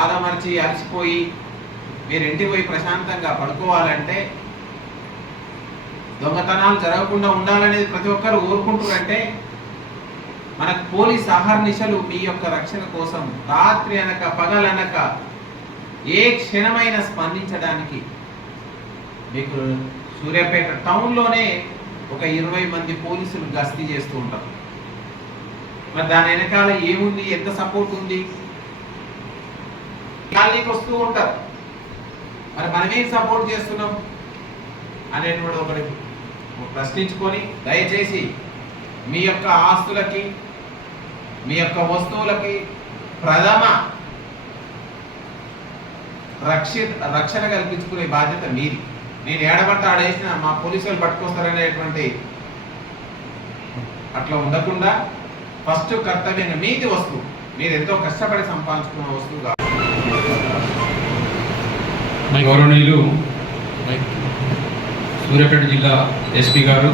ఆదమర్చి అలసిపోయి మీరు ఇంటికి పోయి ప్రశాంతంగా పడుకోవాలంటే, దొంగతనాలు జరగకుండా ఉండాలనేది ప్రతి ఒక్కరు కోరుకుంటారంటే, మనకు పోలీస్ అహర్నిశలు మీ యొక్క రక్షణ కోసం రాత్రి అనక పగలనక ఏ క్షణమైనా స్పందించడానికి మీకు సూర్యాపేట టౌన్లోనే ఒక 20 మంది పోలీసులు గస్తీ చేస్తూ ఉంటారు. మరి దాని వెనకాల ఏముంది, ఎంత సపోర్ట్ ఉంది? ఖాళీకి వస్తూ ఉంటారు, మరి మనమేం సపోర్ట్ చేస్తున్నాం అనేటువంటి ఒకటి ప్రశ్నించుకొని దయచేసి మీ యొక్క ఆస్తులకి, మీ యొక్క వస్తువులకి ప్రథమ రక్షణ కల్పించుకునే బాధ్యత మీది. నేను ఏడబడితే ఆడేసిన మా పోలీసులు పట్టుకొస్తారనేటువంటి అట్లా ఉండకుండా ఫస్ట్ కర్తవ్యంగా మీది వస్తువు, మీరు ఎంతో కష్టపడి సంపాదించుకున్న వస్తువు కాదు. గౌరవనీయులు సూర్యాపేట జిల్లా ఎస్పీ గారు,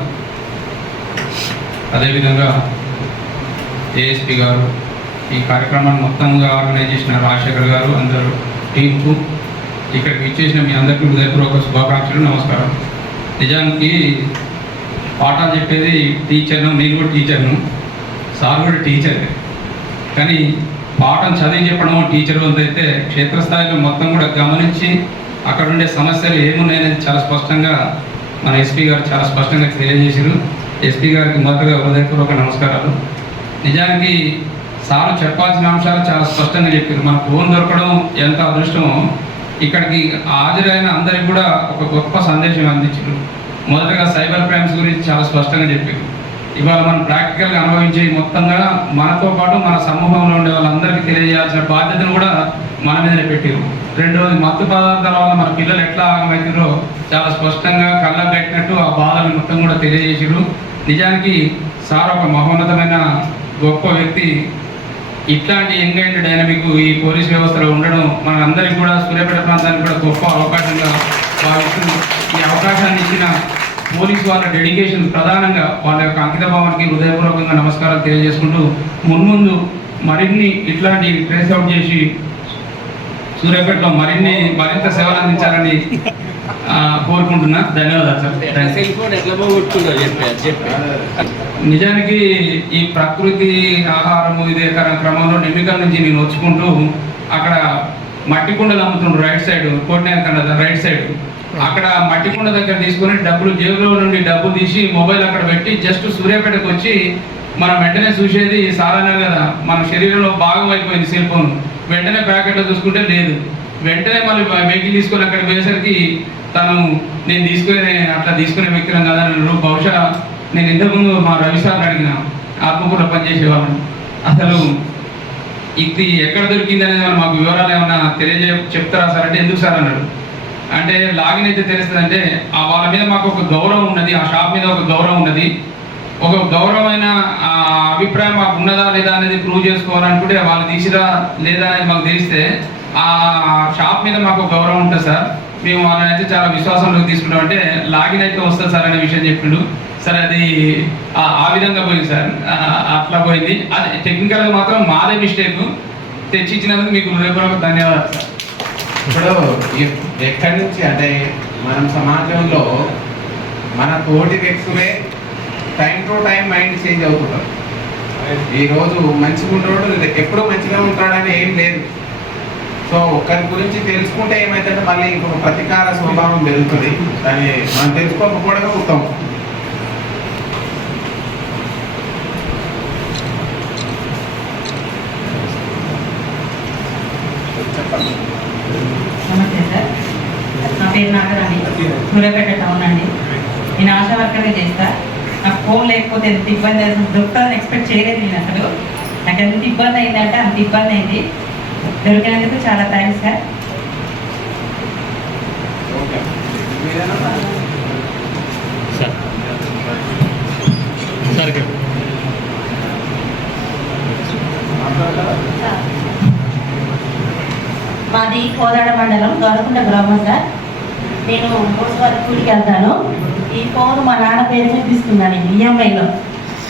అదేవిధంగా ఏఎస్పీ గారు, ఈ కార్యక్రమాన్ని మొత్తంగా ఆర్గనైజ్ చేసిన రాజశేఖర్ గారు, అందరూ టీంకు, ఇక్కడికి ఇచ్చేసిన మీ అందరికీ హృదయపూర్వక శుభాకాంక్షలు, నమస్కారం. నిజానికి పాఠాలు చెప్పేది టీచర్ను, నేను కూడా టీచర్ను, సార్ కూడా టీచరే. కానీ పాఠం చదివి చెప్పడం టీచర్ అయితే క్షేత్రస్థాయిలో మొత్తం కూడా గమనించి అక్కడ ఉండే సమస్యలు ఏమున్నాయనేది చాలా స్పష్టంగా మన ఎస్పీ గారు చాలా స్పష్టంగా తెలియజేశారు. ఎస్పీ గారికి మొదటగా హృదయపూర్వక నమస్కారాలు. నిజానికి సార్ చెప్పాల్సిన అంశాలు చాలా స్పష్టంగా చెప్పారు. మన ఫోన్ దొరకడం ఎంత అదృష్టమో, ఇక్కడికి హాజరైన అందరికి కూడా ఒక గొప్ప సందేశం అందించారు. మొదటగా సైబర్ క్రైమ్స్ గురించి చాలా స్పష్టంగా చెప్పారు. ఇవాళ మనం ప్రాక్టికల్గా అనుభవించే మొత్తంగా మనతో పాటు మన సమూహంలో ఉండే వాళ్ళందరికీ తెలియజేయాల్సిన బాధ్యతను కూడా మన మీదనే పెట్టారు. రెండోది, మత్తు పదార్థాల వల్ల మన పిల్లలు ఎట్లా ఆగమవుతారో చాలా స్పష్టంగా కళ్ళకు కట్టినట్టు ఆ బాధలు మొత్తం కూడా తెలియజేసారు. నిజానికి సార్ ఒక మహోన్నతమైన గొప్ప వ్యక్తి. ఇట్లాంటి యంగ్ అండ్ డైనమిక్ ఈ పోలీస్ వ్యవస్థలో ఉండడం మన అందరికీ కూడా, సూర్యాపేట ప్రాంతానికి కూడా గొప్ప అవకాశంగా భావిస్తూ, ఈ అవకాశాన్ని ఇచ్చిన పోలీసు వాళ్ళ డెడికేషన్, ప్రధానంగా వాళ్ళ యొక్క అంకిత భావానికి హృదయపూర్వకంగా నమస్కారాలు తెలియజేసుకుంటూ, మున్ముందు మరిన్ని ఇట్లాంటి ట్రేస్ అవుట్ చేసి సూర్యాపేటలో మరింత సేవలు అందించాలని కోరుకుంటున్నా. ధన్యవాదాలు సార్. నిజానికి ఈ ప్రకృతి ఆహారము ఇదే క్రమంలో నిమ్మికల నుంచి నేను వచ్చుకుంటూ అక్కడ మట్టి కుండలు అమ్ముతుండ్రు రైట్ సైడ్, కోటినేర రైట్ సైడ్. అక్కడ మట్టి కుండ దగ్గర తీసుకొని డబ్బులు, జేబులో నుండి డబ్బులు తీసి మొబైల్ అక్కడ పెట్టి జస్ట్ సూర్యాపేటకు వచ్చి మనం వెంటనే చూసేది సార్ అన్నారు కదా, మన శరీరంలో భాగం అయిపోయింది సెల్ ఫోన్. వెంటనే ప్యాకెట్లో చూసుకుంటే లేదు. వెంటనే మళ్ళీ వెహికల్ తీసుకొని అక్కడ పోయేసరికి నేను తీసుకునే వ్యక్తులం కదా నన్ను. బహుశా నేను ఇంతకుముందు మా రవి సార్ని అడిగిన, ఆత్మకూరులో పనిచేసేవాళ్ళని, అసలు ఇది ఎక్కడ దొరికింది అనేది మాకు వివరాలు ఏమన్నా చెప్తారా సార్ అంటే, ఎందుకు సార్ అన్నాడు. అంటే లాగిన్ అయితే తెలుస్తుంది అంటే వాళ్ళ మీద మాకు ఒక గౌరవం ఉన్నది, ఆ షాప్ మీద ఒక గౌరవం ఉన్నది. ఒక గౌరవమైన అభిప్రాయం మాకు ఉన్నదా లేదా అనేది ప్రూవ్ చేసుకోవాలనుకుంటే వాళ్ళు తీసిరా లేదా అనేది మాకు తెలిస్తే ఆ షాప్ మీద మాకు గౌరవం ఉంటుంది సార్. మేము వాళ్ళని అయితే చాలా విశ్వాసంలోకి తీసుకుంటాం. అంటే లాగిన్ అయితే వస్తుంది సార్ అనే విషయం చెప్పిండు. సార్ అది ఆ విధంగా పోయింది సార్, అట్లా పోయింది. అది టెక్నికల్గా మాత్రం మాదే మిస్టేక్. తెచ్చిచ్చినందుకు మీకు హృదయపూర్వక ధన్యవాదాలు సార్. ఇప్పుడు ఎక్కడి నుంచి అంటే మనం సమాజంలో మన తోటి వ్యక్తులే time to time mind change అవుతుంటారు. ఈరోజు మంచిగా ఉంటాడు, ఎప్పుడూ మంచిగా ఉంటాడని ఏం లేదు. సో ఒకరి గురించి తెలుసుకుంటే ఏమైతుందంటే మళ్ళీ ఇంకొక ప్రతీకార స్వభావం పెరుగుతుంది. దాన్ని మనం తెలుసుకోకపోవడమే ఉత్తమం. నమస్తే సార్, నా పేరు నాగరాణి, సూర్యాపేట టౌన్ అండి. నేను ఆశా వర్కర్గా చేస్తా. నాకు ఫోన్ లేకపోతే ఎంత ఇబ్బంది అవుతుంది, దొరుకుతుందని ఎక్స్పెక్ట్ చేయలేదు నేను అసలు. నాకు ఎంత ఇబ్బంది అయిందంటే అంత ఇబ్బంది అయింది. దొరికినందుకు చాలా థ్యాంక్స్ సార్. మాది కోదాడ మండలం దొరకుంట గ్రామం సార్. నేను రోజువారి కూలికి వెళ్తాను. ఈ ఫోన్ మా నాన్న పేరు మీద తీసుకున్నాను నేను ఈఎంఐలో.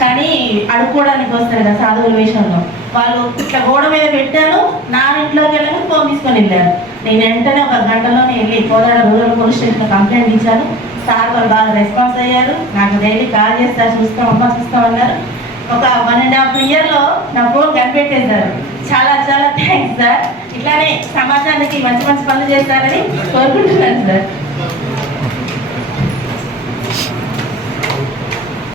కానీ అడుక్కోవడానికి వస్తారు కదా సాధువుల విషయంలో, వాళ్ళు ఇట్లా గోడ మీద పెట్టాను, నాన్న ఇంట్లోకి వెళ్ళాను, ఫోన్ తీసుకొని తీసుకొని వెళ్ళారు. నేను వెంటనే ఒక గంటలోనే వెళ్ళి కోదాడ రూరల్ పోలీస్ స్టేషన్లో కంప్లైంట్ ఇచ్చాను. సార్ వాళ్ళు బాగా రెస్పాన్స్ అయ్యారు. నాకు డైలీ కాల్ చేస్తారు, చూస్తామన్నారు. ఒక 1.5 ఇయర్లో నా ఫోన్ కనిపెట్టేశారు. చాలా చాలా థ్యాంక్స్ సార్. ఇట్లానే సమాజానికి మంచి మంచి పనులు చేస్తారని కోరుకుంటున్నాను సార్.